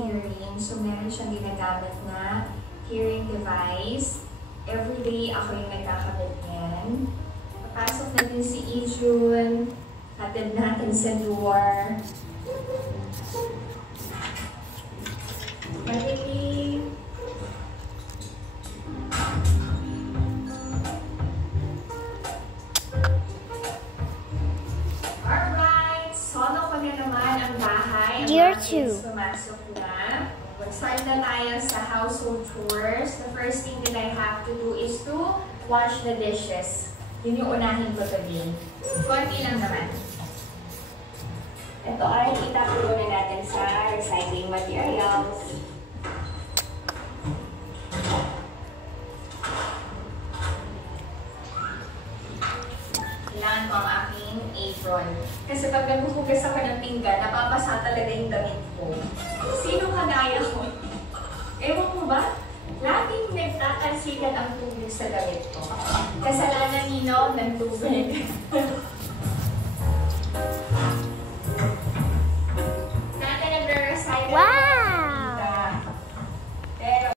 hearing. So, meron siyang ginagamit na hearing device. Everyday, ako yung nagkakabit niyan. Papasok natin si Ijun. Hatid natin sa door. Ready? Alright, solo ko na naman ang bahay. Year 2. Pumasok na. Mag-start na tayo sa household chores. The first thing that I have to do is to wash the dishes. Yun yung unahin ko today. Konti lang naman. Ito ay itapon na natin sa recycling materials. Kailangan ko ang aking apron. Kasi pag naghuhugas ako ng pinggan, napapasa talaga yung damit ko. Sino kagaya ko? Ewan mo ba? Laging nagtatalsikan ang tubig sa damit ko. Kasalanan nino ng tubig.